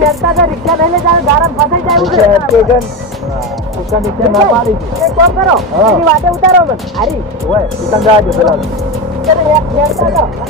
પેલી ને લેતા હતા રિક્ષા લઈને જાય ગારામાં ફસાઈ જાય એવું છે. એક કામ કરો? પેલી વાડે ઉતારો મને હારી. લે-. એમ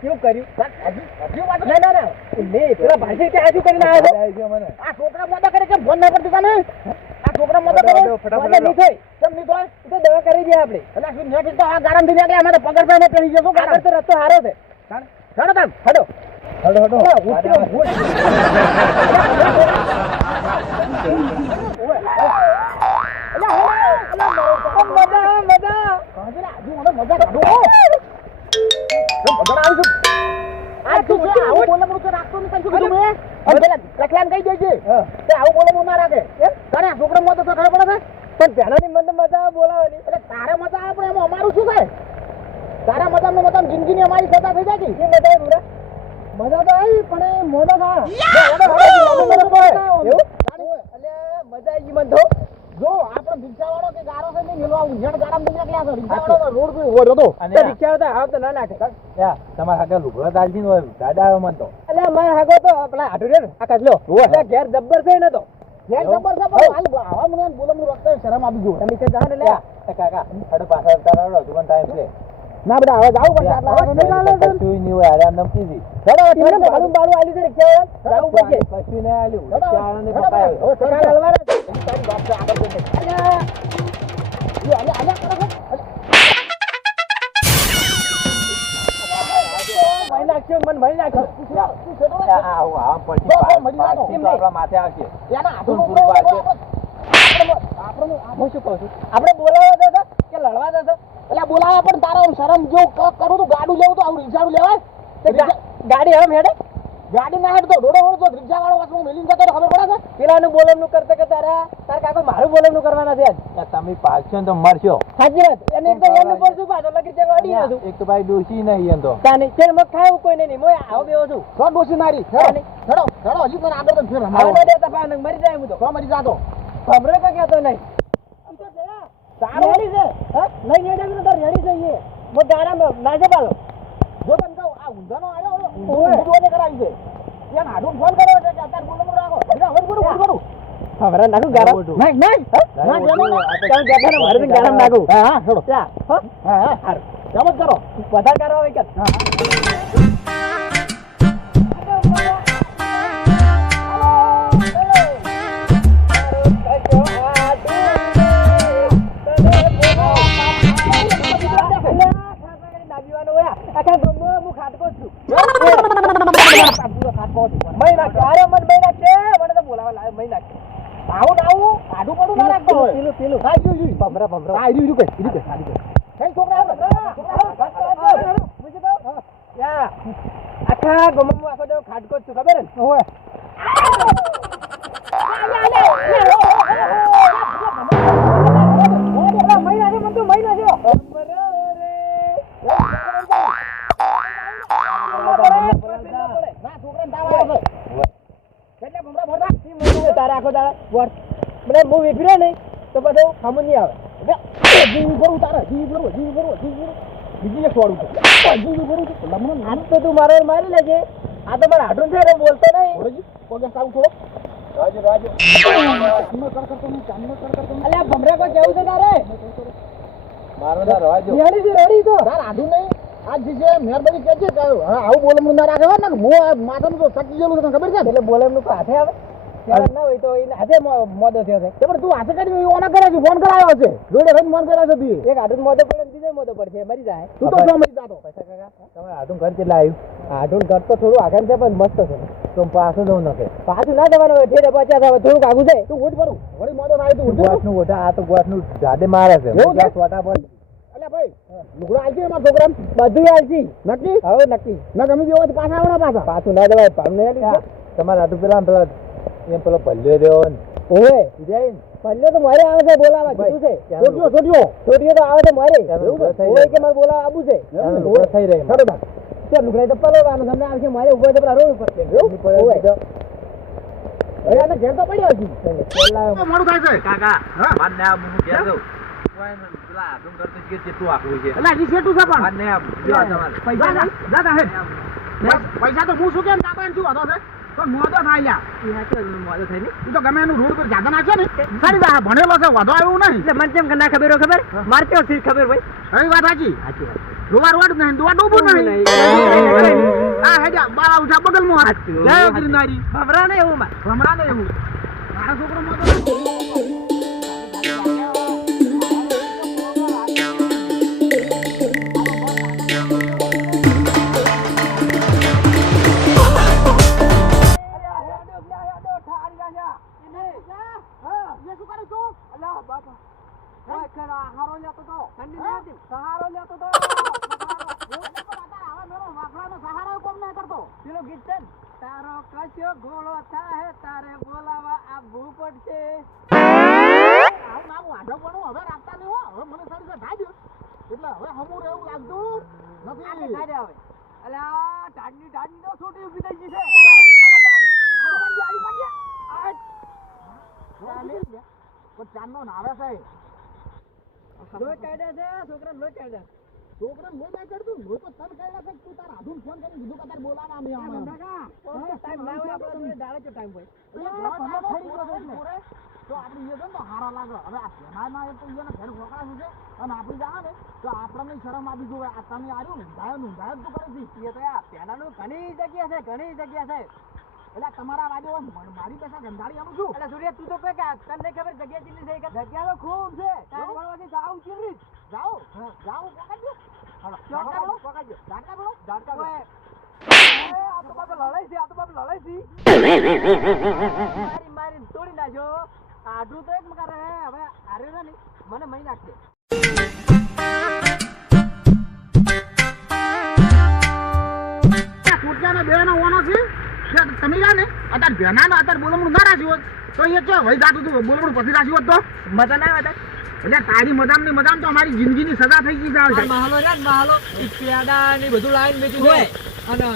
કેવું કર્યું આ છોકરા મોટા કરે કેમ ફોન ના કરતી ને આ છોકરા મોટા કરે ફટાફટ નહીં થાય કેમ તો દવા કરી દે આપણે એટલે શું નેટ તો આ ગારમ થઈ ગયા અમે તો પગાર પર આગળ રસ્તો હારો છે હડો. તમ હડો હડો. હડો ઉતરો ભૂલ પેલા ના છોકરો મત તો ખબર પડે છે પણ પહેલાની મને મજા બોલાવાની એટલે તારે મજા આવે પણ એમાં અમારું શું થાય? તારા મજાનો મજામ જિંદગીની અમારી સજા થઈ જાય કે? મજા આવી મજા તો આવી પણ એ મોજા થા મજા આવી. મને તો. જો આપણે રિક્ષાવાળો કે ગારો છે ને આવું ઝેડ ગારામ તો નીકળ્યા છે રિક્ષાવાળો રોડ કોઈ ઊભો રહ્યો અને તો હતા આવ તો ના નાખે. તમારા હાથે લુગડો ચાલતી નો દાદા આવ્યો મન તો. મારા હાગો તો પેલા આટુરે રે ને આકાશ લો એટલે ઘેર જબ્બર છે ને તો. ઘેર જબ્બર છે પણ હાલ આવા મને બોલે મને શરમ આવી ગયો તમે કે જાને લે કાકા હડો પાછળ રહો પણ ટાઈમ છે. ના બધા હવે જાવું પડશે આટલા વાગે નહીં ચાલે છે. કશું નહીં હોય અરે આમ નમતી હતી હેડો ટીમને બાળું બાળું આલી દે કે જાવું પડશે. કશું નહીં આલ્યું. હેડો પકાય ઓ. હવે ટકા તારી બાપ છે આગળ. અલ્યા. લ્યો, આલે અલ્યા કરો નાખ્યો, મને નાખ્યો. તું. આ- આવું આમ પછી તો આપણા માથે આવશે. એના હાથું તું ઉપડે, પાડશે. આપણે- આપણે- હું શું કહું છું આપણે બોલાવવા જતો કે લડવા જતો એટલે બોલાવા પણ તારા શરમ જો કરું તો ગાડું લેવું તો આવું રિક્ષાનું લેવાય? ગાડી હવે હેડે? ગાડી ના હેડતો ડોડો તો રિક્ષા વાળો વાસણું મિલિંગ જતો ખબર પડે છે? પેલાનું બોલવાનું કરતા કે તારા તાર કાકો મારું બોલવાનું કરવાના છે. તમે પાછો તો મરશો. સાચી વાત. એને એક તો એનું પર શું પાછો? લગી ચાલો અડી ના એક તો ભાઈ દોષી નહીં એમ તો. તાને ચેર મત ખાવ કોઈ નહીં. મોય આવો બેવો છું. કોણ દોષી મારી. ચડો હેડો. હેડો. હજી પણ આગળ તો ફેર હવે દેતા પા મરી જાય હું તો. સો મરી જાતો. ભમરે તો કહેતો નહીં. સારું રેડી છે? હા? લઈ રેડી છે તો રેડી છે એ. મો ગારામાં નાજે પાલો જો તને કહું આ ઊંધાનો આવ્યો ઊંધોને કરાવી છે? ત્યાં આડું ફોન કર્યો છે કે અત્યારે બોલો રાખો. એટલે હવે બોલું બોલું કરું નાખું ગારા. નાખ જાનો ગારા હા? હા છોડો. હા. હા હા. સારું જામ જ કરો વધારે કરો હવે કે હા આખા આખો મને હું વિફર્યો નહીં તો પછી કામ નહીં આવે. જીવી કરું તારે જીવી કરું જીવી કરું જીવી કરું બીજી એક વાળું છે. કરું છું. લમણો હાથ તો તું મારે મારી લેજે. આ તો મારા હાડું છે બોલતો નહીં. પગે સાવ થોડો. રાજુ રાજુ. અલ્યા ભમરે કોઈ કેવું છે તારે? મારો ના રાજુ. રેડી છે રેડી તો. તાર આધું નહીં. આ જે મહેરબાની કહેજે આવું બોલમણું ના રાખે ને હું માથાનું તો સકી ગયેલું તને ખબર છે? એટલે તો હાથે આવે. ના હોય તો એને હાથે મો- મોદો થયો છે પણ તું હાથે કરી ઓના કરે છે ફોન કરાયો છે જોડે રહીને ફોન કરાયો છે તું એક હાથે મોદો પડે ને મોદો પડશે મરી જાય. તું તો જો મરી જાતો. પૈસા કાકા? તમારે આધું ઘર કેટલા આવ્યું? આઢું ઘર તો થોડું આગળ છે પણ મસ્ત છે. તો પાછું જવું નકે? પાછું ના જવાનું હોય ઠેરે પચાસ આવે થોડુંક આગું જાય. તું ઉઠ ભરું વળી મોદો થાય તું ઉઠ ગોઠનું ગોઠા આ તો ગોઠનું જાડે મારે છે. એવું છે? છોટા પર. અલ્યા ભાઈ લુગડો આલજી મારા છોકરાને? બધું આલજી નક્કી? હવે નક્કી. ના તમે તેવો પાછા પાછા. પાછું ના જવાય તમારે હાથું પેલા પેલા એમ પેલો પલ્લ્યો રહ્યો ને. ઓએ જૈન પલ્લ્યો તો મારે આવે છે બોલાવા કીધું છે. છોટ્યો છોટ્યો છોટીઓ તો આવે છે મારે. જાય. કે મારે બોલાવા આવું છે? થઈ રહી ખરો બા ત્યાં લુગડાઈ તો પલવવાનું તમને આવશે મારે ઊભો છે પેલા રોડ ઉપર છે. એવું? ઓય. ઘેર તો પડ્યો છે મોડું થાય છે. કાકા હા? માર આ હું ઘેર દઉં. પેલા આધું તો કે કેટલું આખું છે. એટલે હજી શેઠું છે પણ. માર ને આ જો આ તમારે પૈસા નહીં? પૈસા તો હું શું કેમ કાકા શું હતો છે? પણ મોદો થાય મોડો થાય ને? તો ગમે એનું રોડ પર જાદા નાખ્યો ને? સારી વાત ભણેલો છે વધો આવ્યું નહીં. એટલે મને કેમ કે ના ખબર ખબર? મારે કેવું થી ખબર ભાઈ હવે વાત સાચી. સાચી વાત. રોવા રોડ નહીં દોવા ડૂબું નહીં. આ હેડા બાળા ઉઠા બગલમાં હાથ સાચું. જય ગિરનારી. ને એવું મારે. ભમરા ને એવું. મારા છોકરો મોટો પેલું ગીત છે ને, તારો કશો ઘોડો થાય તારે બોલાવા આવવું પડશે આવું ના આવું આઢાપણું હવે રાખતા નહીં હો હવે મને સારી રીતે એટલે હવે હમું રહેવું લાગતું નથી ખાડે આવે અલ્યા ટાડની ટાડની તો છોટી ઊભી થઈ ગઈ છે પણ ચાંદનો નાવે છે. લોહી કાઢ્યા છે છોકરાને લોહી કાઢ્યા છોકરાને લોહી ના કરતું? લોહી તો તને કાઢ્યા છે તું તારા આધુન ફોન કરીને કીધું કે તારે બોલાવા અમે આવે ટાઈમ ના હોય આપણે જોડે દાડે ટાઈમ હોય. એટલે ઘણા ચાંદો થઈ ગયો છે એટલે. તો આપણે એ તો હારા લાગે. હવે આ એ તો ઘર છે અને આપણે જાણે ને તો આપણને શરમ આપી જોવે આ તમે આવ્યું ને નું ગાયો તું કરે છે? એ તો યાર પેલાનું ઘણી જગ્યા છે ઘણી જગ્યા છે. એટલે તમારા વાગે મારી પાસે ગંધાડી આવું છું એટલે સૂર્ય તું તો કે તને ખબર જગ્યા ચીલી થઈ ગઈ જગ્યા ખૂબ છે. વળવાથી જાવ ચીરી જાઓ. જાઓ પકડજો. હાલો પકડજો. ડાકા બોલો. ડાકા ઓય. આ તો બાપા લડાઈ છે આ તો બાપા લડાઈ છે. મારી મારી તોડી નાખ્યો આઢું તો એક મકા રહે. હવે ને નહીં મને મહી નાખશે બેનો ઓનો છે? તમે જા ને અત્યારે બેનાનો અત્યારે બોલમણું ના રાખ્યું હોત તો એ છે વહી જાતું હતું બોલમણું પછી રાખ્યું હોત તો? મજા ના આવે એટલે તારી મજામની મજામ તો અમારી જિંદગીની સજા થઈ ગઈ છે મહાલો છે મહાલો પેડા ને બધું લાઈન વેચી હોય અને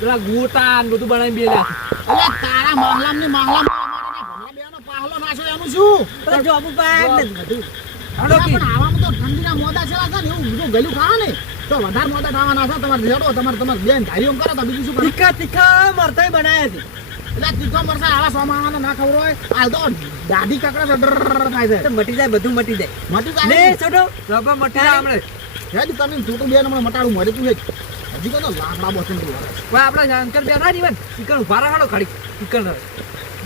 પેલા ગોટા ને બધું બનાવી બેલા એટલે તારા માહલામની માહલામ પાહલો નાખ્યો એનું શું? તો જોબુ પાક બધું. પણ આવામાં તો ઠંડીના મોદા છે ને એવું બધું ગળ્યું ખાવા ને. તો વધારે મોદા ખાવાના છે તમારે રેડો તમારે તમારે બેન ધારીઓ કરો તો બીજું શું કરો? તીખા તીખા મરચાઈ બનાયા છે. એટલે તીખો મરસા આવા સોમાવાનો ના ખબર હોય આ તો દાઢી કકડા ડર થાય છે. મટી જાય બધું મટી જાય. મટી લે જાય છોટો હેડ. તમે છોટું બેન હમણાં મટાડું મરે તું હેડ. હજી કહો તો લાકડા બોસન તું આપણા શંકરની ચિકન ઊભા રાખો ચિકન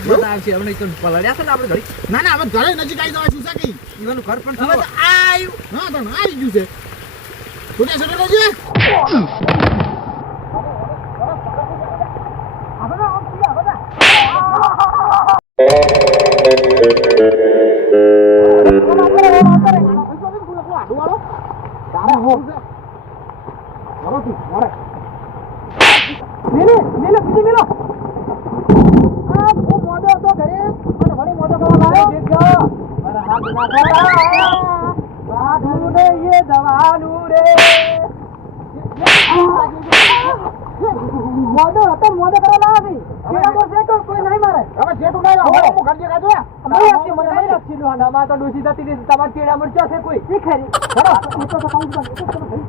મજા આવશે હમણાં ચિકન પલાડ્યા છે ને આપણે ઘડી ના ના હવે ઘરે નજીક આવી જવા છું સાકી ઈવાનું ઘર પણ આયુ હા તો આવી ગયું છે. તું ત્યાં સડેલો છે. મોદો હતો મોદો કરવા લાવી કોઈ નહીં મારે હવે શેઠું નહીં હવે હું ઘર જઈને આવ્યો. અમારી આપશે, મને નહીં રાખી લો, ના તો ડોશી જતી રહી તમાર ચેડા મરચા છે કોઈ ઈ ખરી. ચલો. હું તો તો જ નહીં. એ તો તો ભાઈ.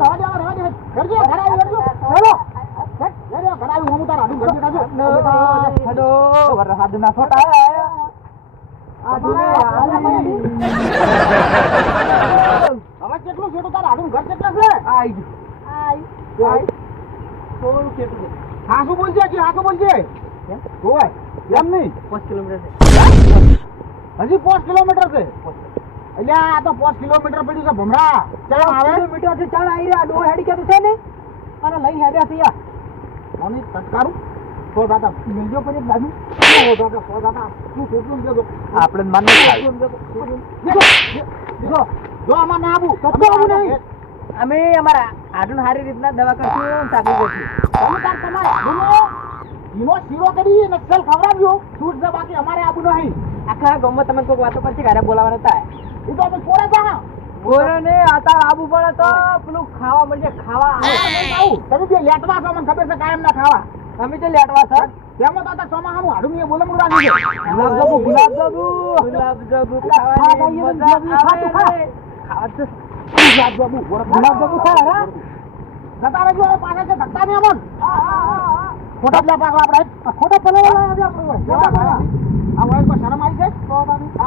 રવા દે, રવા દે. ઘર આવી, ઘર જઈએ. હેલો. ઘર આવી, હું તારા હાડું ઘર જઈને આવ્યો. ના ફોટા આ આ. હવે કેટલું છે આઈ ગયું થોડું છે હાસુ બોલજે હજી હાસુ બોલજે કેમ? એમ નહીં પાંચ કિલોમીટર છે હજી પાંચ કિલોમીટર છે એટલે આ તો પાંચ કિલોમીટર પડ્યું છે ભમરા ચાલો આવે કિલોમીટરથી ચાલ આવી રહ્યા ડોર હેડી કે છે ને અને લઈ હેડ્યા છે યાર કોની તટકારું આપણે મન જો જો આમાં ના આવું કશું આવું નહીં. અમે અમારા આટલું સારી રીતના દવા કરશું ચાકરી કરશું તમે તાર તમારે ભૂલો. ઈનો શીરો કરી નક્સલ ખવડાવ્યો. છૂટ છે બાકી અમારે આવું નહીં. આખા ગામમાં તમે કોઈ વાતો કરશે ઘરે બોલાવાના હતા એ તો અમે છોડે જા બોરે ને આતાર આબુ પડે તો પેલું ખાવા મળશે ખાવા તમે જે લેટવા છો મને ખબર છે કાયમ ના ખાવા. અમે તો લેટવા સર તેમાં તો આ ચોમાહાનું હાડું ને બોલમડું રાખ્યું છે ગુલાબજાંબુ ગુલાબજાંબુ. ગુલાબજાંબુ ખાવાની મજા આવે. ખાવા તો ગુલાબજાંબુ ગુલાબજાંબુ ખા હા? જતા રહેજો પાછા છે ધક્કા નહીં અમન ખોટા જ પાકો આપણે. ખોટા પલળવા આવ્યા આપણે. આ માં શરમ આવી છે? હા